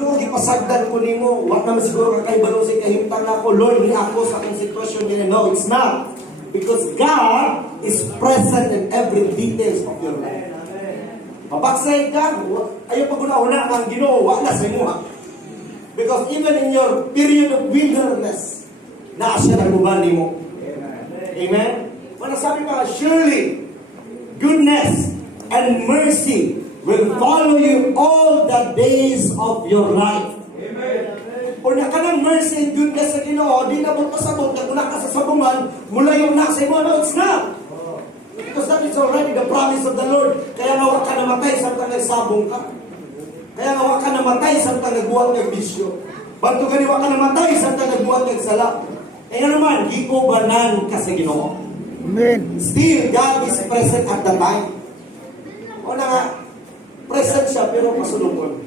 Ginoo, gipasagdan ko nimo, wa naman siguro kakaibalo sa kahimtang ako, Lord, ni ako sa akong sitwasyon nila. No, it's not. Because God is present in every details of your life. Mabagsay ka, ayaw pag-una-una ang Ginoo, wala sa imo ha. Because even in your period of wilderness, naa siya nagbuban nimo. Amen? When sabi pa, surely, goodness and mercy will follow you all the days of your life. Amen. O na ka ng mercy and goodness sa Ginoo, di na mo pasabot, kung na ka sa sabungan, mula yung nasa mo, no, it's not. Because that is already the promise of the Lord. Kaya nga wak ka namatay sa nagsabong ka. Kaya nga wak ka namatay sa nagbuhat ng bisyo. Bato ka wak ka namatay sa nagbuhat ng sala. Kaya naman, gikubanan ka sa Ginoo. Amen. Still, God is present at the time. O na nga, present siya pero pasulungon.